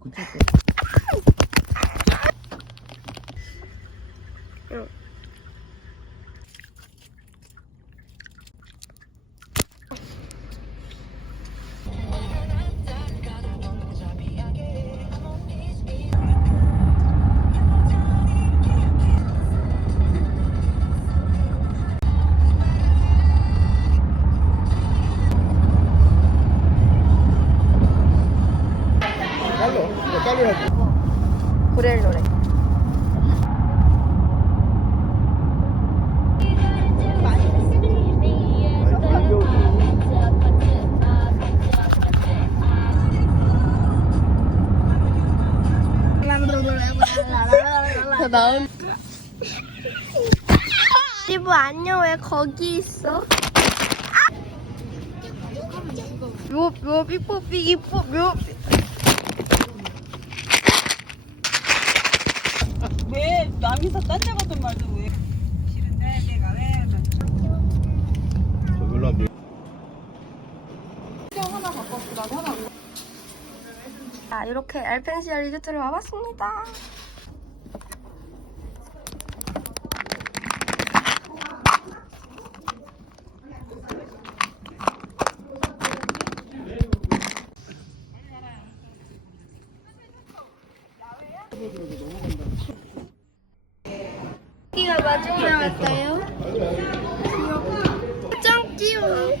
그쪽 깔로 이거 깔로라고 고렐 노래. 리브 안녕 왜 거기 있어? 묘, 묘, 삐뽀삐, 이뽀, 묘. 왜 남이서 딴데 가든 말든 왜? 싫은데 내가 왜 저걸로 하면 자, 이렇게 알펜시아 리조트를 와봤습니다. 여기가 마지막 같아요. 짱 귀여워.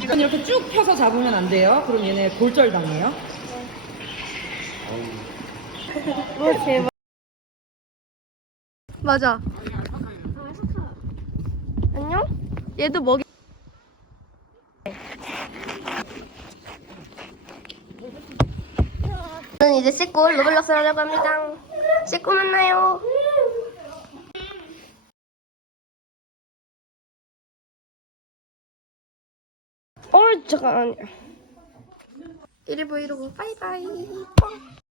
이건 이렇게 쭉 펴서 잡으면 안 돼요 그럼 얘네 골절 당해요 뭐 대박. 맞아. 안녕? 얘도 먹이. 저는 이제 씻고 로블록스 하려고 합니다. 씻고 만나요. 잠깐. 1부 1부 바이바이. 뻥.